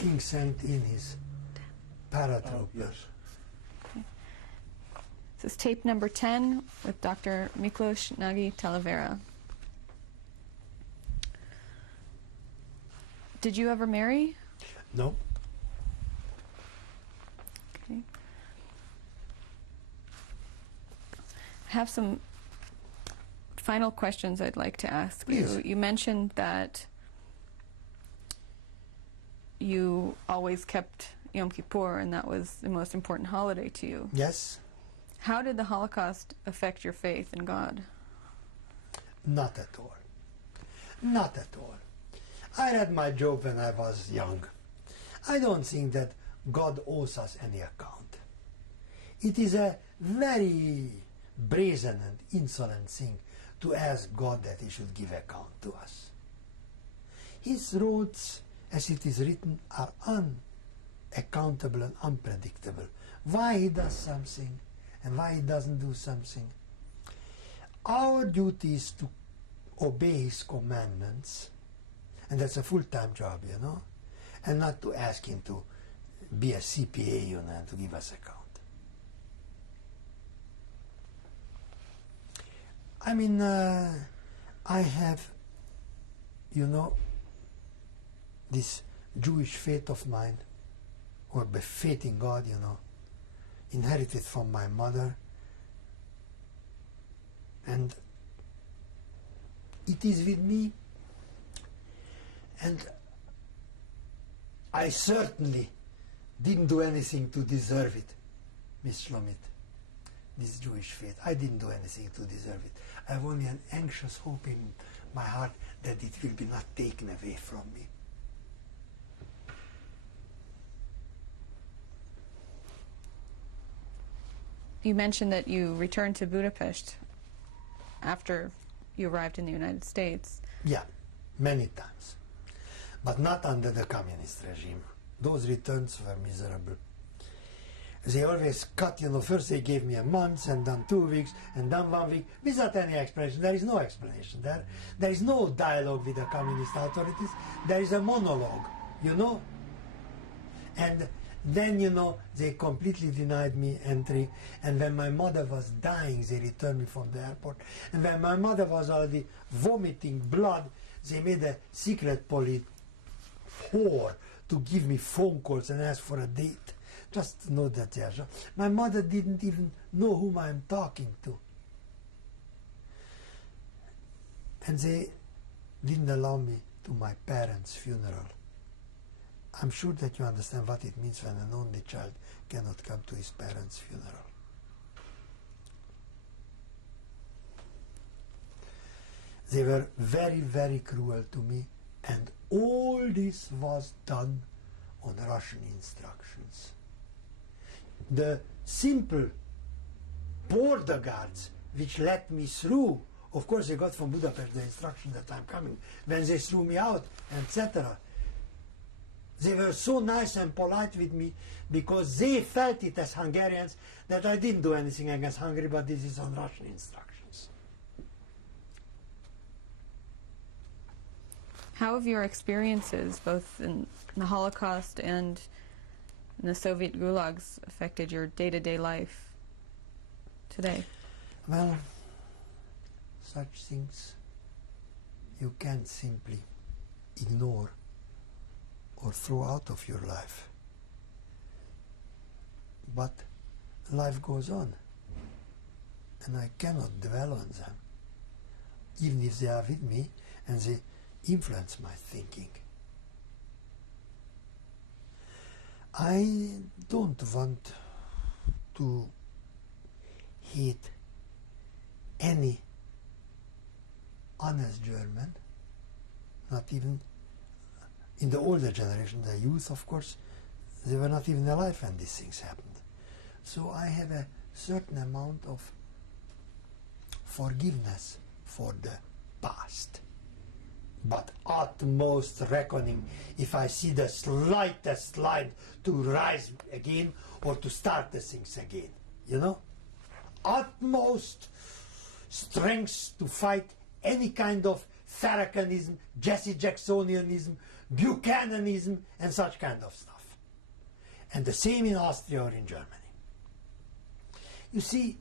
king sent in his paratroopers. Yes. This is tape number 10 with Dr. Miklos Talavera. Did you ever marry? No. Okay. I have some final questions I'd like to ask Please. you. You mentioned that you always kept Yom Kippur, and that was the most important holiday to you. Yes. How did the Holocaust affect your faith in God? Not at all. Not at all. I read my Job when I was young. I don't think that God owes us any account. It is a very brazen and insolent thing to ask God that he should give account to us. His roads, as it is written, are unaccountable and unpredictable. Why he does something and why he doesn't do something. Our duty is to obey his commandments, and that's a full-time job, you know, and not to ask him to be a CPA, you know, and to give us account. I mean, I have, you know, this Jewish faith of mine, or the faith in God, you know, inherited from my mother, and it is with me, and I certainly didn't do anything to deserve it, Miss Shlomit, this Jewish faith. I didn't do anything to deserve it. I have only an anxious hope in my heart that it will be not taken away from me. You mentioned that you returned to Budapest after you arrived in the United States. Yeah, many times. But not under the communist regime. Those returns were miserable. They always cut, you know, first they gave me a month, and then 2 weeks, and then 1 week, without any explanation. There is no explanation there. There is no dialogue with the communist authorities. There is a monologue, you know. And then, you know, they completely denied me entry. And when my mother was dying, they returned me from the airport. And when my mother was already vomiting blood, they made a secret police whore to give me phone calls and ask for a date. Just to know that they are. My mother didn't even know whom I'm talking to. And they didn't allow me to my parents' funeral. I'm sure that you understand what it means when an only child cannot come to his parents' funeral. They were very, very cruel to me, and all this was done on Russian instructions. The simple border guards which let me through, of course they got from Budapest the instruction that I'm coming, when they threw me out, etc. They were so nice and polite with me because they felt it as Hungarians that I didn't do anything against Hungary, but this is on Russian instructions. How have your experiences, both in the Holocaust and in the Soviet gulags, affected your day-to-day life today? Well, such things you can't simply ignore or throw out of your life. But life goes on, and I cannot dwell on them, even if they are with me and they influence my thinking. I don't want to hate any honest German, not even in the older generation, the youth, of course, they were not even alive when these things happened. So I have a certain amount of forgiveness for the past, but utmost reckoning if I see the slightest line to rise again or to start the things again, you know? Utmost strength to fight any kind of Farrakhanism, Jesse Jacksonianism, Buchananism, and such kind of stuff. And the same in Austria or in Germany. You see,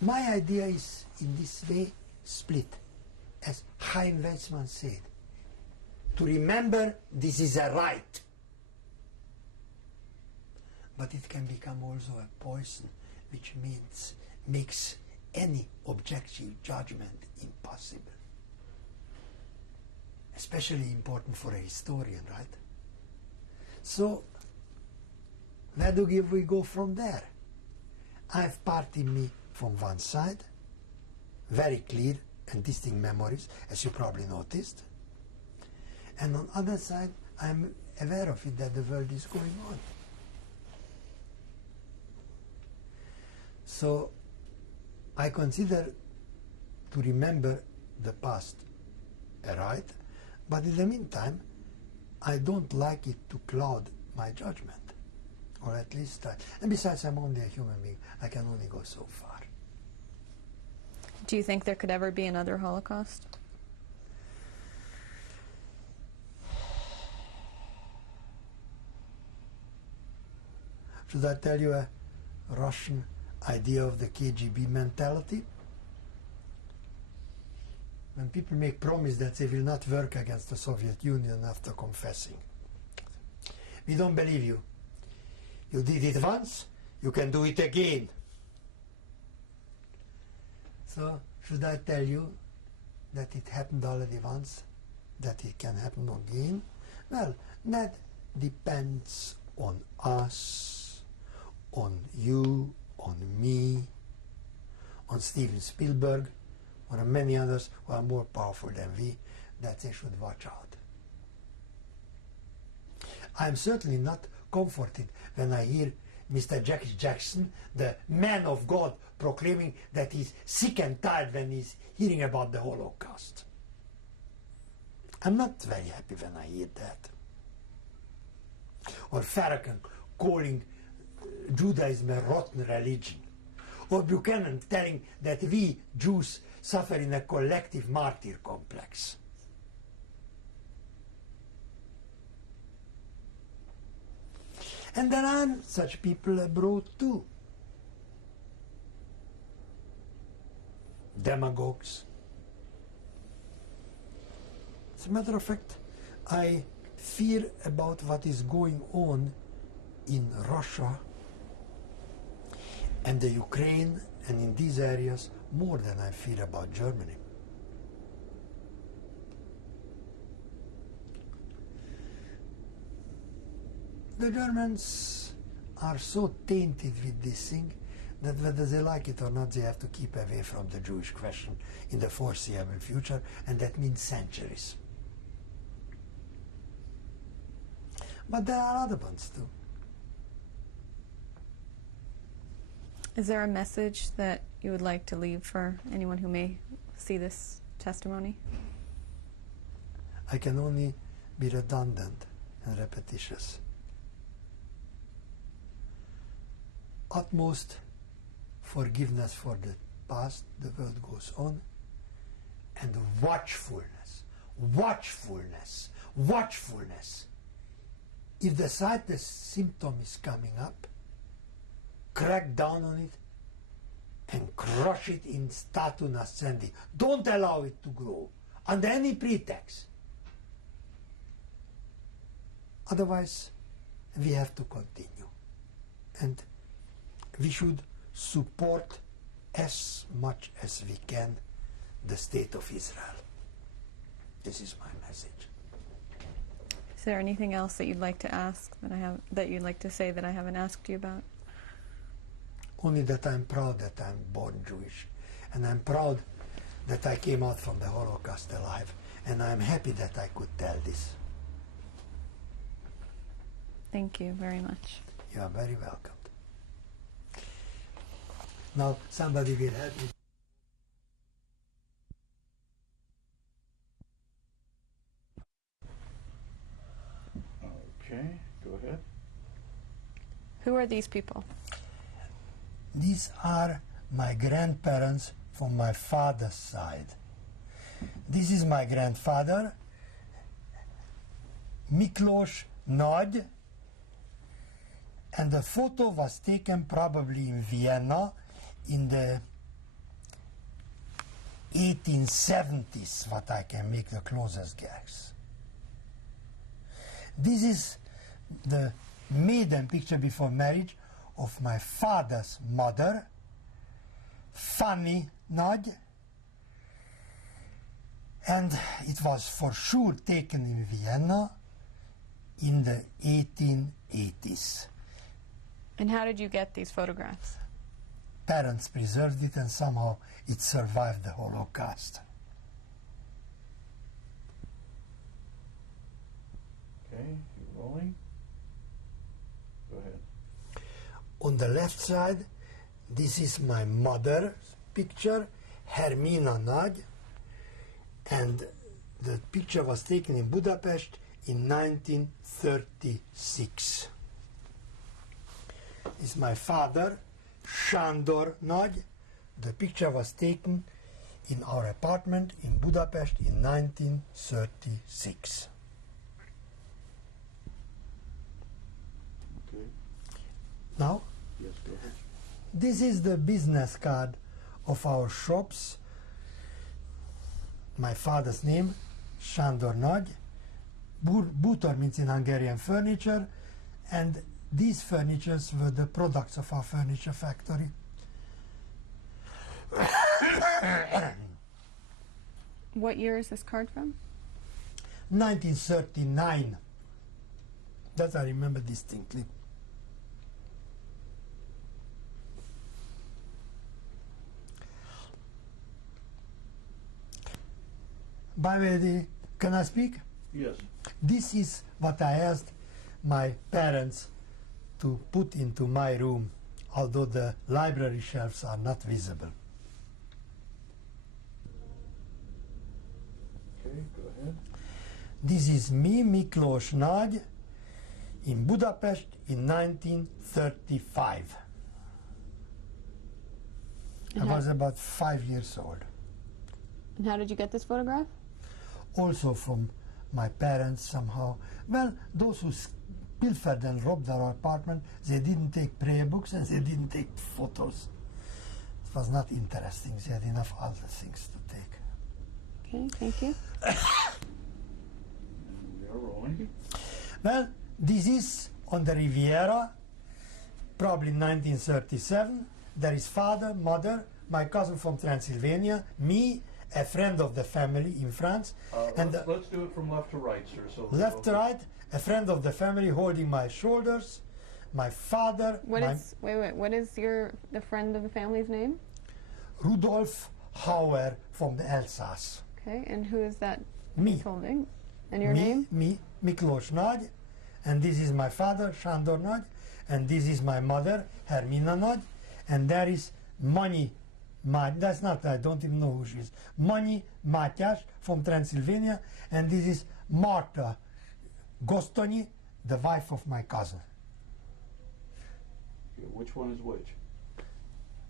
my idea is in this way split. As Chaim Weizmann said, to remember this is a right. But it can become also a poison, which makes any objective judgment impossible. Especially important for a historian, right? So, where do we go from there? I have part in me from one side, very clear and distinct memories, as you probably noticed. And on the other side, I'm aware of it, that the world is going on. So, I consider to remember the past a right, but in the meantime, I don't like it to cloud my judgment. Or at least, and besides, I'm only a human being. I can only go so far. Do you think there could ever be another Holocaust? Should I tell you a Russian idea of the KGB mentality? When people make promise that they will not work against the Soviet Union after confessing. We don't believe you. You did it once, you can do it again. So, should I tell you that it happened already once, that it can happen again? Well, that depends on us, on you, on me, on Steven Spielberg, or on many others who are more powerful than we, that they should watch out. I am certainly not comforted when I hear Mr. Jackie Jackson, the man of God, proclaiming that he's sick and tired when he's hearing about the Holocaust. I'm not very happy when I hear that. Or Farrakhan calling Judaism a rotten religion. Or Buchanan telling that we Jews suffer in a collective martyr complex. And there are such people abroad too. Demagogues. As a matter of fact, I fear about what is going on in Russia and the Ukraine and in these areas more than I fear about Germany. The Germans are so tainted with this thing that whether they like it or not, they have to keep away from the Jewish question in the foreseeable future, and that means centuries. But there are other ones too. Is there a message that you would like to leave for anyone who may see this testimony? I can only be redundant and repetitious. Utmost forgiveness for the past, the world goes on, and watchfulness, watchfulness, watchfulness. If the slightest symptom is coming up, crack down on it and crush it in statu nascendi. Don't allow it to grow under any pretext. Otherwise, we have to continue. And we should support as much as we can the state of Israel. This is my message. Is there anything else that you'd like to ask that you'd like to say that I haven't asked you about? Only that I'm proud that I'm born Jewish, and I'm proud that I came out from the Holocaust alive, and I'm happy that I could tell this. Thank you very much. You are very welcome. Now somebody will help me. Okay, go ahead. Who are these people? These are my grandparents from my father's side. This is my grandfather, Miklos Nagy, and the photo was taken probably in Vienna in the 1870s, what I can make the closest guess. This is the maiden picture before marriage of my father's mother, Fanny Nagy, and it was for sure taken in Vienna in the 1880s. And how did you get these photographs? Parents preserved it and somehow it survived the Holocaust. Okay, keep rolling. Go ahead. On the left side, this is my mother's picture, Hermina Nagy, and the picture was taken in Budapest in 1936. This is my father, Sándor Nagy. The picture was taken in our apartment in Budapest in 1936. Okay. Now, Yes, go ahead. this is the business card of our shops. My father's name, Sándor Nagy. Bútor means in Hungarian furniture, and these furnitures were the products of our furniture factory. What year is this card from? 1939. That I remember distinctly. By the way, can I speak? Yes. This is what I asked my parents to put into my room, although the library shelves are not visible. Okay, go ahead. This is me, Miklos Nagy, in Budapest in 1935. I And how- was about 5 years old. And how did you get this photograph? Also from my parents somehow. Well, those who pilfered and robbed our apartment, they didn't take prayer books and they didn't take photos. It was not interesting. They had enough other things to take. Okay, thank you. And we are rolling. Well, this is on the Riviera, probably 1937. There is father, mother, my cousin from Transylvania, me, a friend of the family in France, and Let's do it from left to right, sir. So left to right, a friend of the family holding my shoulders, my father, What is what is the friend of the family's name? Rudolf Hauer from the Alsace. Okay, and who is that Me. he's holding? And your me, name? Me, Miklos Nagy, and this is my father, Sándor Nagy, and this is my mother, Hermina Nagy, and there is Mani, that's not, I don't even know who she is, Mani Mátyás from Transylvania, and this is Marta Gostoni, the wife of my cousin. Okay, which one is which?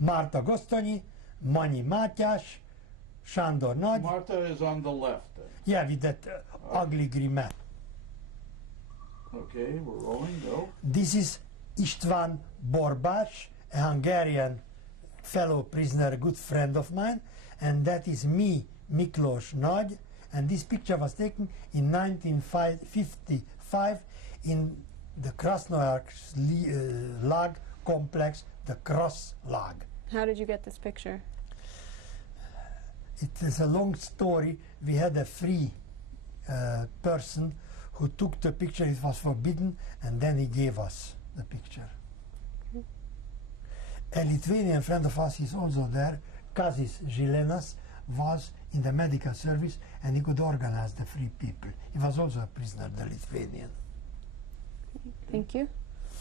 Marta Gostoni, Mani Mátyás, Sándor Nagy, Marta is on the left then. yeah, with that ugly grimace. Okay, we're rolling. Go. This is István Borbás, a Hungarian fellow prisoner, a good friend of mine, and that is me, Miklos Nagy, and this picture was taken in 1955 in the Krasnoyarsk Lag complex, the Cross Lag. How did you get this picture? It is a long story. We had a free person who took the picture. It was forbidden, and then he gave us the picture. A Lithuanian friend of us is also there. Kazis Žilenas was in the medical service, and he could organize the free people. He was also a prisoner, the Lithuanian. Thank you.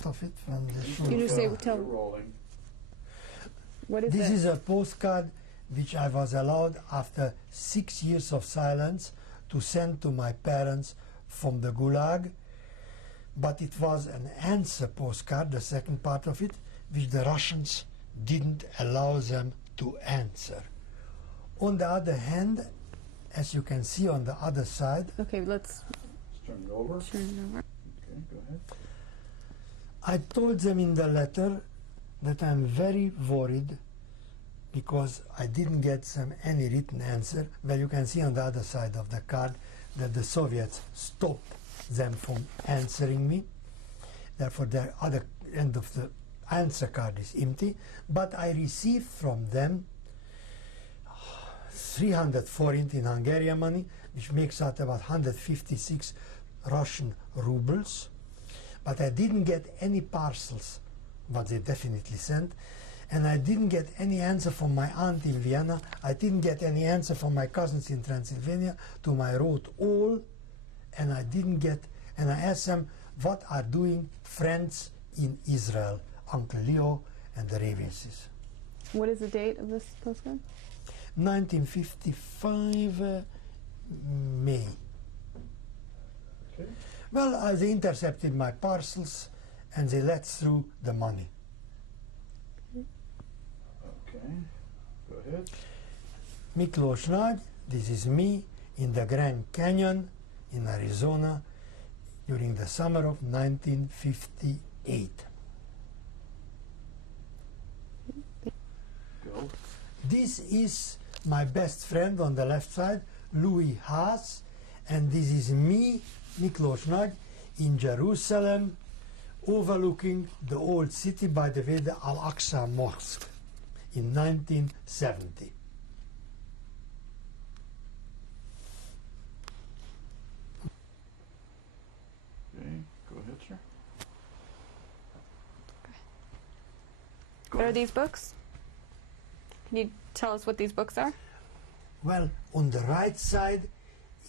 Of it from the You just say We're tell rolling. what is This that? is a postcard which I was allowed after 6 years of silence to send to my parents from the Gulag, but it was an answer postcard, the second part of it, which the Russians didn't allow them to answer. On the other hand, as you can see on the other side. Okay, let's Let's turn it over. turn it over. Okay, go ahead. I told them in the letter that I'm very worried because I didn't get any written answer. Well, you can see on the other side of the card that the Soviets stopped them from answering me. Therefore, the other end of the answer card is empty. But I received from them 300 forint in Hungarian money, which makes out about 156 Russian rubles. But I didn't get any parcels, but they definitely sent. And I didn't get any answer from my aunt in Vienna. I didn't get any answer from my cousins in Transylvania. To whom I wrote all, and I didn't get, and I asked them what are doing friends in Israel, Uncle Leo and the Ravises. What is the date of this postcard? 1955 May. Okay. Well, they intercepted my parcels and they let through the money. Okay, go ahead. Miklos Nagy, this is me in the Grand Canyon in Arizona during the summer of 1958. Go. This is my best friend on the left side, Louis Haas, and this is me, Miklos Nagy, in Jerusalem, overlooking the old city, by the way, the Al-Aqsa Mosque, in 1970. Okay, go ahead, sir. What are these books? Can you tell us what these books are? Well, on the right side,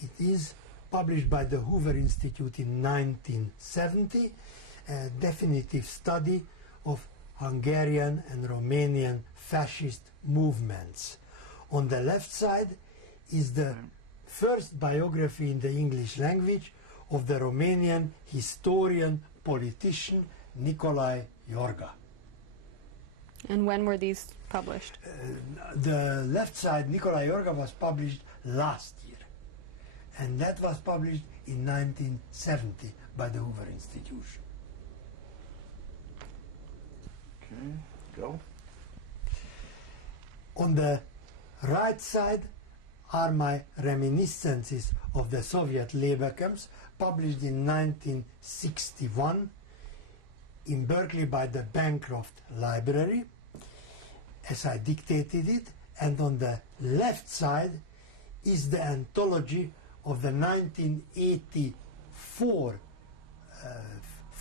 it is published by the Hoover Institute in 1970, a definitive study of Hungarian and Romanian fascist movements. On the left side is the first biography in the English language of the Romanian historian, politician Nicolae Iorga. And when were these published? The left side, Nicolae Iorga, was published last year. And that was published in 1970 by the Hoover Institution. Okay, go. On the right side are my reminiscences of the Soviet labor camps, published in 1961 in Berkeley by the Bancroft Library, as I dictated it. And on the left side is the anthology of the 1984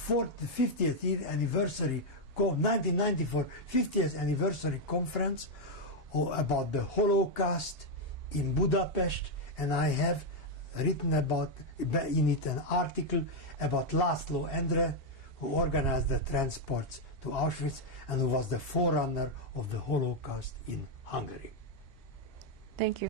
50th year anniversary, 1994 50th anniversary conference about the Holocaust in Budapest, and I have written about in it an article about Laszlo Endre, who organized the transports to Auschwitz and who was the forerunner of the Holocaust in Hungary. Thank you.